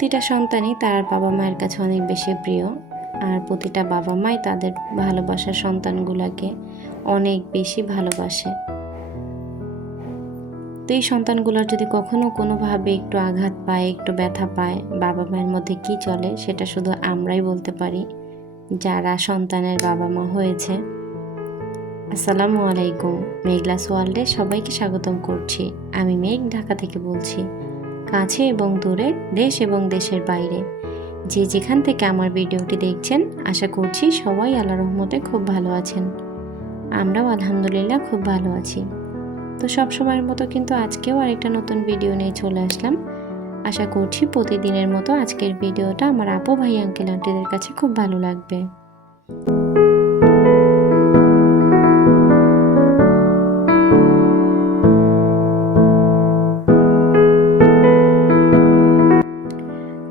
প্রতিটা সন্তানই তার বাবা মায়ের কাছে অনেক বেশি প্রিয়, আর প্রতিটা বাবা মাই তাদের ভালোবাসার সন্তানগুলোকে অনেক বেশি ভালোবাসে। তো এই সন্তানগুলোর যদি কখনো কোনোভাবে একটু আঘাত পায়, একটু ব্যথা পায়, বাবা মায়ের মধ্যে কি চলে সেটা শুধু আমরাই বলতে পারি, যারা সন্তানের বাবা মা হয়েছে। আসসালামু আলাইকুম, মেঘলাস ওয়ার্ল্ডে সবাইকে স্বাগতম করছি। আমি মেঘ, ঢাকা থেকে বলছি। কাছে এবং দূরে, দেশ এবং দেশের বাইরে যে যেখান থেকে আমার ভিডিওটি দেখছেন, আশা করছি সবাই আল্লাহর রহমতে খুব ভালো আছেন। আমরাও আলহামদুলিল্লাহ খুব ভালো আছি। তো সব সময়ের মতো কিন্তু আজকেও আরেকটা নতুন ভিডিও নিয়ে চলে আসলাম। আশা করছি প্রতিদিনের মতো আজকের ভিডিওটা আমার আপু ভাই আঙ্কেল আন্টিদের কাছে খুব ভালো লাগবে।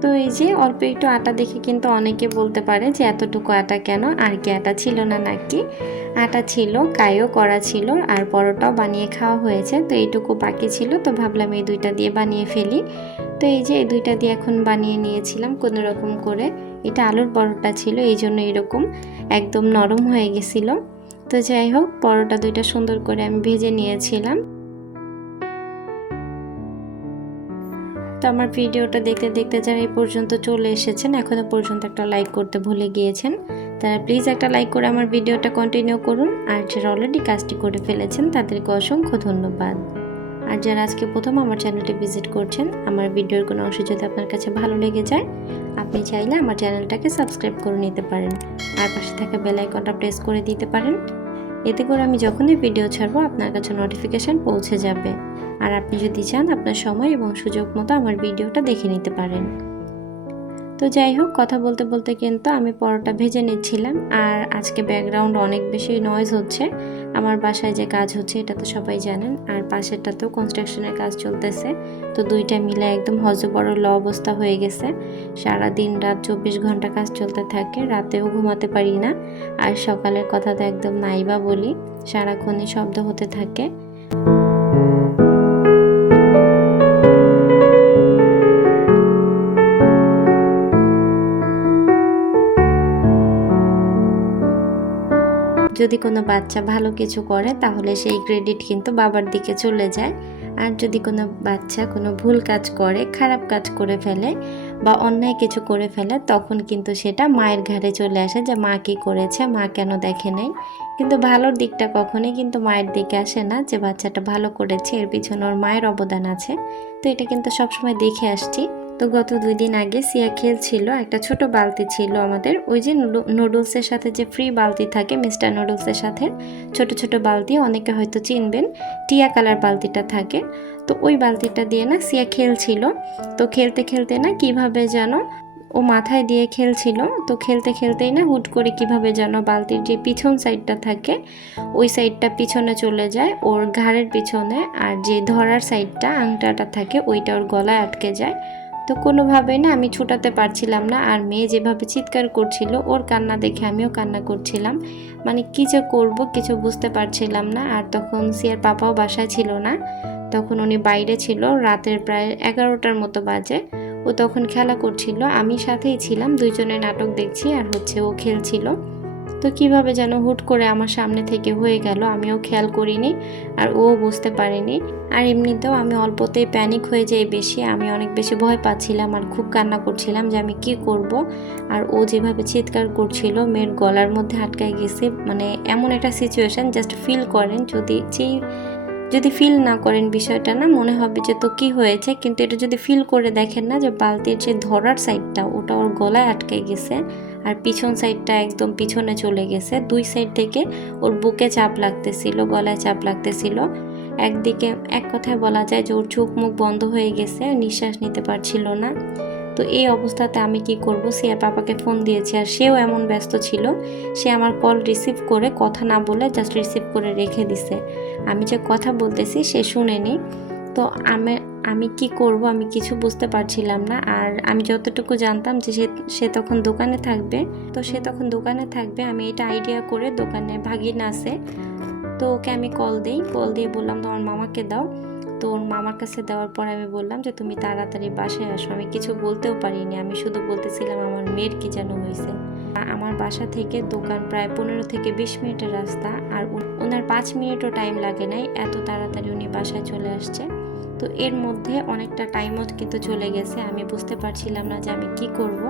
তো এই যে অল্প একটু আটা দেখে কিন্তু অনেকে বলতে পারে যে এতটুকু আটা কেন, আর কি আটা ছিল না নাকি? আটা ছিল, কাইও করা ছিল, আর পরোটাও বানিয়ে খাওয়া হয়েছে। তো এইটুকু বাকি ছিল, তো ভাবলাম এই দুইটা দিয়ে বানিয়ে ফেলি। তো এই যে এই দুইটা দিয়ে এখন বানিয়ে নিয়েছিলাম কোনো রকম করে। এটা আলুর পরোটা ছিল, এই জন্য এরকম একদম নরম হয়ে গেছিলো। তো যাই হোক, পরোটা দুইটা সুন্দর করে আমি ভেজে নিয়েছিলাম। তো আমার ভিডিওটা দেখতে দেখতে যারা এই পর্যন্ত চলে এসেছেন, এখনও পর্যন্ত একটা লাইক করতে ভুলে গিয়েছেন, তারা প্লিজ একটা লাইক করে আমার ভিডিওটা কন্টিনিউ করুন। আর যারা অলরেডি কাজটি করে ফেলেছেন তাদেরকে অসংখ্য ধন্যবাদ। আর যারা আজকে প্রথম আমার চ্যানেলটি ভিজিট করছেন, আমার ভিডিওর কোনো অংশ যদি আপনার কাছে ভালো লেগে যায়, আপনি চাইলে আমার চ্যানেলটাকে সাবস্ক্রাইব করে নিতে পারেন, আর পাশে থাকা বেল আইকনটা প্রেস করে দিতে পারেন। এতে করে আমি যখনই ভিডিও ছাড়বো আপনার কাছে নোটিফিকেশান পৌঁছে যাবে। আর আপনি যদি চান আপনার সময় এবং সুযোগ মতো আমার ভিডিওটা দেখে নিতে পারেন। তো যাই হোক, কথা বলতে বলতে কিন্তু আমি পরোটা ভেজে নিচ্ছিলাম। আর আজকে ব্যাকগ্রাউন্ড অনেক বেশি নয়েজ হচ্ছে। আমার বাসায় যে কাজ হচ্ছে এটা তো সবাই জানেন, আর পাশেরটাতেও কনস্ট্রাকশনের কাজ চলতেছে। তো দুইটা মিলে একদম হযবরল অবস্থা হয়ে গেছে। সারা দিন রাত 24 ঘন্টা কাজ চলতে থাকে, রাতেও ঘুমাতে পারি না। আর সকালের কথা তো একদম নাইবা বলি, সারাক্ষণই শব্দ হতে থাকে। যদি কোনো বাচ্চা ভালো কিছু করে তাহলে সেই ক্রেডিট কিন্তু বাবার দিকে চলে যায়, আর যদি কোনো বাচ্চা কোনো ভুল কাজ করে, খারাপ কাজ করে ফেলে বা অন্যায় কিছু করে ফেলে, তখন কিন্তু সেটা মায়ের ঘাড়ে চলে আসে যে মা কী করেছে, মা কেন দেখে নেই। কিন্তু ভালোর দিকটা কখনোই কিন্তু মায়ের দিকে আসে না, যে বাচ্চাটা ভালো করেছে এর পিছনে ওর মায়ের অবদান আছে। তো এটা কিন্তু সবসময় দেখে আসছি। তো গত 2 দিন আগে সিয়া খেলছিল, একটা ছোট বালতি ছিল আমাদের, ওই যে নুডলসের সাথে যে ফ্রি বালতি থাকে মিস্টার নুডলসের সাথে, ছোট ছোট বালতি, অনেকে হয়তো চিনবেন, টিয়া কালার বালতিটা থাকে। তো ওই বালতিটা দিয়ে না সিয়া খেলছিল। তো খেলতে খেলতে না কিভাবে যেন ও মাথায় দিয়ে খেলছিল, তো খেলতে খেলতেই না হুট করে কিভাবে যেন বালতির যে পিছন সাইডটা থাকে ওই সাইডটা পিছনে চলে যায়, ওর ঘাড়ের পিছনে, আর যে ধরার সাইডটা আংটাটা থাকে ওইটা ওর গলায় আটকে যায়। তো কোনোভাবেই না আমি ছুটাতে পারছিলাম না, আর মেয়ে যেভাবে চিৎকার করছিল ওর কান্না দেখে আমিও কান্না করছিলাম। মানে কী যে করবো কিছু বুঝতে পারছিলাম না। আর তখন সিয়ার পাপাও বাসায় ছিল না, তখন উনি বাইরে ছিল, রাতের প্রায় 11টার মতো বাজে। ও তখন খেলা করছিল, আমি সাথেই ছিলাম, দুইজনে নাটক দেখছি আর ও খেলছিল। তো কিভাবে যেন হুট করে আমার সামনে থেকে হয়ে গেল, আমিও খেয়াল করিনি আর ও বুঝতে পারেনি। আর এমনিতেও আমি অল্পতেই প্যানিক হয়ে যাই বেশি, আমি অনেক বেশি ভয় পাচ্ছিলাম আর খুব কান্না করছিলাম যে আমি কি করব। আর ও যেভাবে চিৎকার করছিল, মেয়ের গলার মধ্যে আটকায় গেছে। মানে এমন একটা সিচুয়েশন, জাস্ট ফিল করেন, যদি ফিল না করেন বিষয়টা, না মনে হবে যে তো কি হয়েছে, কিন্তু এটা যদি ফিল করে দেখেন না, যে বালতির যে ধরার সাইডটা ওটা ওর গলায় আটকে গেছে, আর পিছন সাইডটা একদম পিছনে চলে গেছে। দুই সাইড থেকে ওর বুকে চাপ লাগতেছিল, গলায় চাপ লাগতেছিল। একদিকে এক কথায় বলা যায় যে ওর চোখ মুখ বন্ধ হয়ে গেছে, নিঃশ্বাস নিতে পারছিল না। তো এই অবস্থাতে আমি কি করব, সিয়ার পাপাকে ফোন দিয়েছি, আর সেও এমন ব্যস্ত ছিল, সে আমার কল রিসিভ করে কথা না বলে জাস্ট রিসিভ করে রেখে দিছে। আমি যে কথা বলতেছি সে শুনেনি। তো আমি কি করব, আমি কিছু বুঝতে পারছিলাম না। আর আমি যতটুকু জানতাম যে সে তখন দোকানে থাকবে, আমি এটা আইডিয়া করে দোকানে ভাগিনা আছে, তো ওকে আমি কল দিয়ে বললাম তোমার মামাকে দাও। তো ওর মামার কাছে দেওয়ার পর আমি বললাম যে তুমি তাড়াতাড়ি বাসায় আসো। আমি কিছু বলতেও পারিনি, আমি শুধু বলতেছিলাম আমার মেয়ের কি যেন হয়েছে। আমার বাসা থেকে দোকান প্রায় 15 থেকে 20 মিনিটের রাস্তা, আর ওনার 5 মিনিটও টাইম লাগে নাই, এত তাড়াতাড়ি উনি বাসায় চলে আসছে। তো এর মধ্যে অনেকটা টাইমও কিন্তু চলে গেছে, আমি বুঝতে পারছিলাম না যে আমি কি করব।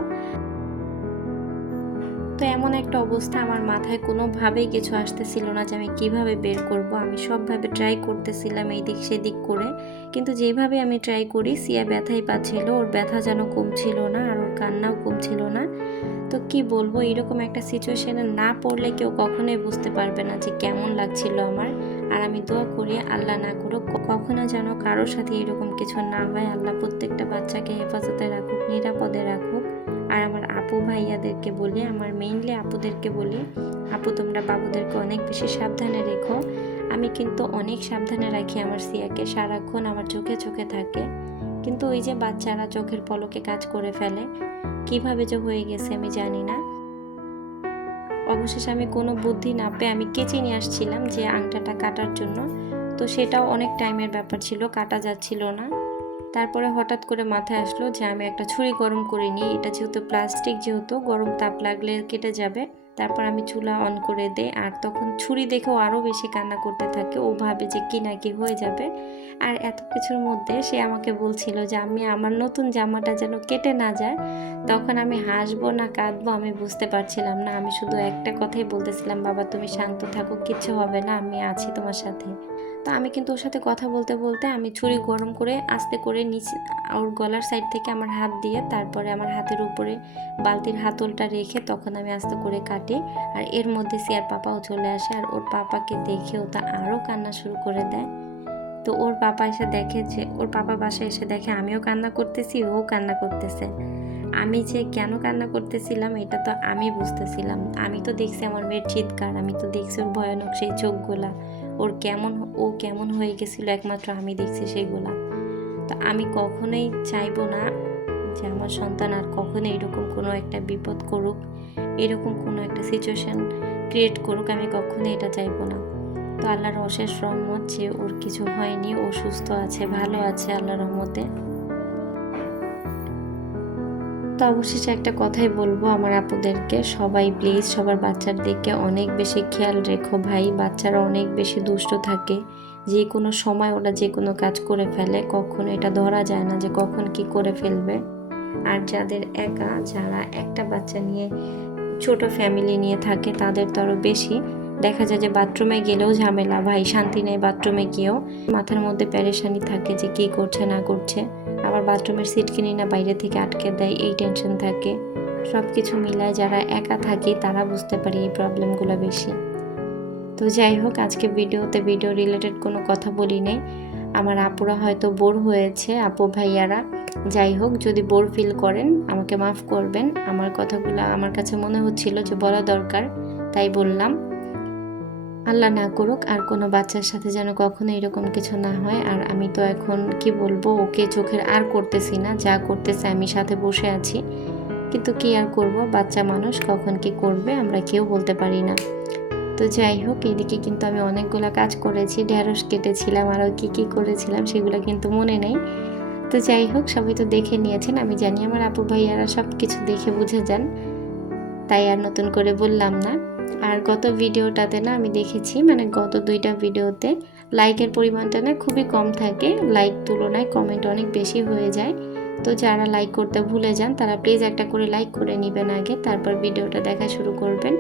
তো এমন একটা অবস্থা, আমার মাথায় কোনোভাবেই কিছু আসতেছিল না যে আমি কিভাবে বের করব। আমি সবভাবে ট্রাই করতেছিলাম এই দিক সেদিক করে, কিন্তু যেভাবে আমি ট্রাই করি সিয়া ব্যথাই পাচ্ছিল, ওর ব্যথা যেন কমছিল না আর ওর কান্নাও কমছিল না। তো কি বলবো, এরকম একটা সিচুয়েশনে না পড়লে কেউ কখনোই বুঝতে পারবে না যে কেমন লাগছিল আমার। আর আমি দোয়া করি আল্লাহ না করুক কখনো যেন কারোর সাথে এরকম কিছু না হয়। আল্লাহ প্রত্যেকটা বাচ্চাকে হেফাজতে রাখুক, নিরাপদে রাখুক। আর আমার আপু ভাইয়াদেরকে বলি, আমার মেইনলি আপুদেরকে বলি, আপু তোমরা বাবুদেরকে অনেক বেশি সাবধানে রেখো। আমি কিন্তু অনেক সাবধানে রাখি আমার সিয়াকে, সারাক্ষণ আমার চোখে চোখে থাকে, কিন্তু ওই যে বাচ্চারা চোখের পলকে কাজ করে ফেলে, কিভাবে যে হয়ে গেছে আমি জানি না। অবশেষে আমি কোনো বুদ্ধি না পেয়ে আমি কেচি নিয়ে আসছিলাম যে আংটাটা কাটার জন্য, তো সেটাও অনেক টাইমের ব্যাপার ছিল, কাটা যাচ্ছিল না। তারপরে হঠাৎ করে মাথায় আসলো যে আমি একটা ছুরি গরম করে নিই, এটা যেহেতু প্লাস্টিক, যেহেতু গরম তাপ লাগলে কেটে যাবে। তারপর আমি চুলা অন করে দেই, আর তখন ছুরি দেখেও আরও বেশি কান্না করতে থাকে, ও ভাবে যে কি না কি হয়ে যাবে। আর এত কিছুর মধ্যে সে আমাকে বলছিল যে আমি আমার নতুন জামাটা যেন কেটে না যায়। তখন আমি হাসবো না কাঁদবো আমি বুঝতে পারছিলাম না, আমি শুধু একটা কথাই বলতেছিলাম, বাবা তুমি শান্ত থাকো, কিচ্ছু হবে না, আমি আছি তোমার সাথে। তো আমি কিন্তু ওর সাথে কথা বলতে বলতে আমি ছুরি গরম করে আস্তে করে নিচে ওর গলার সাইড থেকে আমার হাত দিয়ে, তারপরে আমার হাতের উপরে বালতির হাতলটা রেখে তখন আমি আস্তে করে কাটি। আর এর মধ্যে সিয়ার পাপাও চলে আসে, আর ওর পাপাকে দেখে ও তা আরও কান্না শুরু করে দেয়। তো ওর পাপা এসে দেখে যে, ওর পাপা বাসায় এসে দেখে আমিও কান্না করতেছি, ও কান্না করতেছে। আমি যে কেন কান্না করতেছিলাম এটা তো আমি বুঝতেছিলাম। আমি তো দেখছি আমার মেয়ের চিৎকার, আমি তো দেখছি ওর ভয়ানক সেই চোখগুলা, ও কেমন হয়ে গেছিল একমাত্র আমি দেখছি সেগুলা। তো আমি কখনোই চাইবো না যে আমার সন্তান আর কখনো এরকম কোনো একটা বিপদ করুক, এরকম কোনো একটা সিচুয়েশন ক্রিয়েট করুক, আমি কখনোই এটা চাইবো না। তো আল্লাহর অশেষ রহমত যে ওর কিছু হয়নি, ও সুস্থ আছে, ভালো আছে আল্লাহর রহমতে। তো অবশেষে একটা কথাই বলবো আমার আপুদেরকে, সবাই প্লিজ সবার বাচ্চার দিকে অনেক বেশি খেয়াল রেখো ভাই। বাচ্চারা অনেক বেশি দুষ্ট থাকে, যে কোনো সময় ওরা যে কোনো কাজ করে ফেলে, কখনো এটা ধরা যায় না যে কখন কি করে ফেলবে। আর যাদের যারা একটা বাচ্চা নিয়ে ছোট ফ্যামিলি নিয়ে থাকে তাদের তো আরও বেশি দেখা যায় যে বাথরুমে গেলেও ঝামেলা, ভাই শান্তি নেই, বাথরুমে গিয়েও মাথার মধ্যে প্যারেশানি থাকে যে কি করছে না করছে। আবার বাথরুমের সিট কিনি না বাইরে থেকে আটকে দেয়, এই টেনশন থাকে। সব কিছু মিলায় যারা একা থাকে তারা বুঝতে পারে এই প্রবলেমগুলো বেশি। তো যাই হোক, আজকে ভিডিও রিলেটেড কোনো কথা বলি নেই। আমার আপুরা হয়তো বোর হয়েছে, আপু ভাইয়ারা, যাই হোক যদি বোর ফিল করেন আমাকে মাফ করবেন। আমার কথাগুলো আমার কাছে মনে হচ্ছিল যে বলা দরকার, তাই বললাম। আল্লাহ না করুক আর কোনো বাচ্চার সাথে যেন কখনো এরকম কিছু না হয়। আর আমি তো এখন কি বলবো, ওকে চোখের আর করতেছি না, যা করতেছে আমি সাথে বসে আছি, কিন্তু কি আর করব, বাচ্চা মানুষ কখন কি করবে আমরা কেউ বলতে পারি না। তো যাই হোক, এদিকে কিন্তু আমি অনেকগুলো কাজ করেছি, ঢেঁড়স কেটেছিলাম, আরও কি করেছিলাম সেগুলো কিন্তু মনে নেই। তো যাই হোক, সবাই তো দেখে নিয়েছেন, আমি জানি আমার আপু ভাইয়ারা সব কিছু দেখে বুঝে যান, তাই আর নতুন করে বললাম না। আর গত ভিডিওটাতে না আমি দেখেছি, মানে গত 2টা ভিডিওতে লাইকের পরিমাণটা না খুবই কম থাকে, লাইক তুলনায় কমেন্ট অনেক বেশি হয়ে যায়। তো যারা লাইক করতে ভুলে যান তারা প্লিজ একটা করে লাইক করে নেবেন আগে, তারপর ভিডিওটা দেখা শুরু করবেন।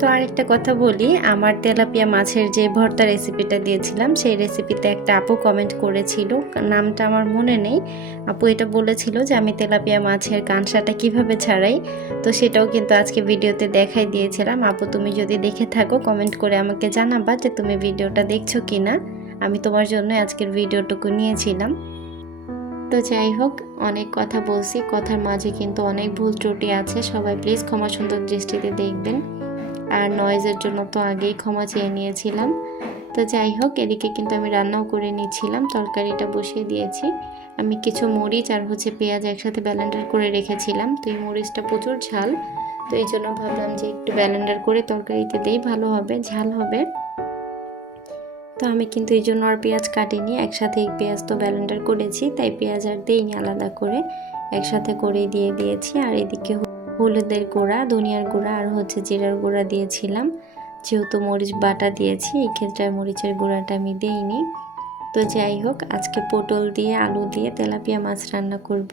তো আরেকটা কথা বলি, আমার তেলাপিয়া মাছের যে ভর্তা রেসিপিটা দিয়েছিলাম সেই রেসিপিতে একটা আপু কমেন্ট করেছিল, নামটা আমার মনে নেই। আপু এটা বলেছিল যে আমি তেলাপিয়া মাছের কানসাটা কিভাবে ছাড়াই, তো সেটাও কিন্তু আজকে ভিডিওতে দেখাই দিয়েছিলাম। আপু তুমি যদি দেখে থাকো কমেন্ট করে আমাকে জানাবা যে তুমি ভিডিওটা দেখছো কি না, আমি তোমার জন্য আজকের ভিডিওটুকু নিয়েছিলাম। তো যাই হোক, অনেক কথা বলছি, কথার মাঝে কিন্তু অনেক ভুল ত্রুটি আছে, সবাই প্লিজ ক্ষমা সুন্দর দৃষ্টিতে দেখবেন। আর নয়েজের জন্য তো আগেই ক্ষমা চেয়ে নিয়েছিলাম। তো যাই হোক, এদিকে কিন্তু আমি রান্নাও করে নিয়েছিলাম, তরকারিটা বসিয়ে দিয়েছি। আমি কিছু মরিচ আর পেঁয়াজ একসাথে ব্লেন্ডার করে রেখেছিলাম, তো এই মরিচটা প্রচুর ঝাল, তো এই জন্য ভাবলাম যে একটু ব্লেন্ডার করে তরকারিতে দেই, ভালো হবে, ঝাল হবে। তো আমি কিন্তু এই জন্য আর পেঁয়াজ কাটিনি, একসাথে এই পেঁয়াজ তো ব্লেন্ডার করেছি, তাই পেঁয়াজ আর দিইনি, আলাদা করে একসাথে করেই দিয়ে দিয়েছি। আর এদিকে হলুদের গুঁড়া, ধনিয়ার গুঁড়া আর হচ্ছে জিরার গুঁড়া দিয়েছিলাম। যেহেতু মরিচ বাটা দিয়েছি, এই ক্ষেত্রে মরিচের গুঁড়াটা আমি দিইনি। তো যাই হোক, আজকে পটল দিয়ে আলু দিয়ে তেলাপিয়া মাছ রান্না করব।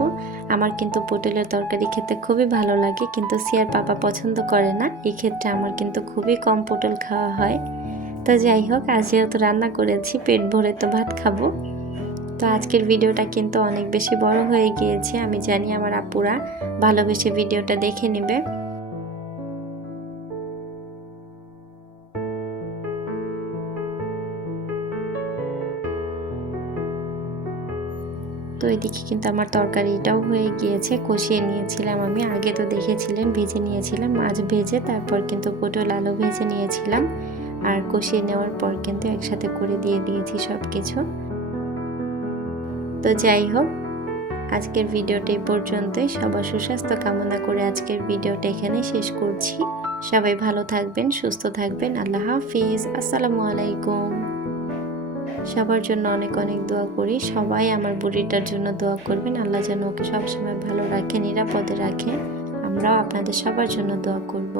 আমার কিন্তু পটলের তরকারি খেতে খুবই ভালো লাগে, কিন্তু সিয়ার পাপা পছন্দ করে না। এই ক্ষেত্রে আমার কিন্তু খুবই কম পটল খাওয়া হয়। তো যাই হোক, আজ যেহেতু রান্না করেছি, পেট ভরে তো ভাত খাবো। তো আজকের ভিডিওটা কিন্তু অনেক বেশি বড় হয়ে গিয়েছে, আমি জানি আমার আপুরা ভালোবেসে ভিডিওটা দেখে নেবে। তো এদিকে কিন্তু আমার তরকারিটাও হয়ে গিয়েছে, কষিয়ে নিয়েছিলাম আমি। আগে তো দেখেছিলেন ভেজে নিয়েছিলাম, মাছ ভেজে তারপর কিন্তু পটল আলু ভেজে নিয়েছিলাম, আর কষিয়ে নেওয়ার পর কিন্তু একসাথে করে দিয়ে দিয়েছি সব কিছু। তো যাই হোক, আজকের ভিডিওটা এই পর্যন্তই। সবার সুস্বাস্থ্য কামনা করে আজকের ভিডিওটা এখানে শেষ করছি। সবাই ভালো থাকবেন, সুস্থ থাকবেন। আল্লাহ হাফিজ, আসসালামু আলাইকুম। সবার জন্য অনেক অনেক দোয়া করি। সবাই আমার বুড়িটার জন্য দোয়া করবেন, আল্লাহ যেন ওকে সবসময় ভালো রাখে, নিরাপদে রাখে। আমরাও আপনাদের সবার জন্য দোয়া করব।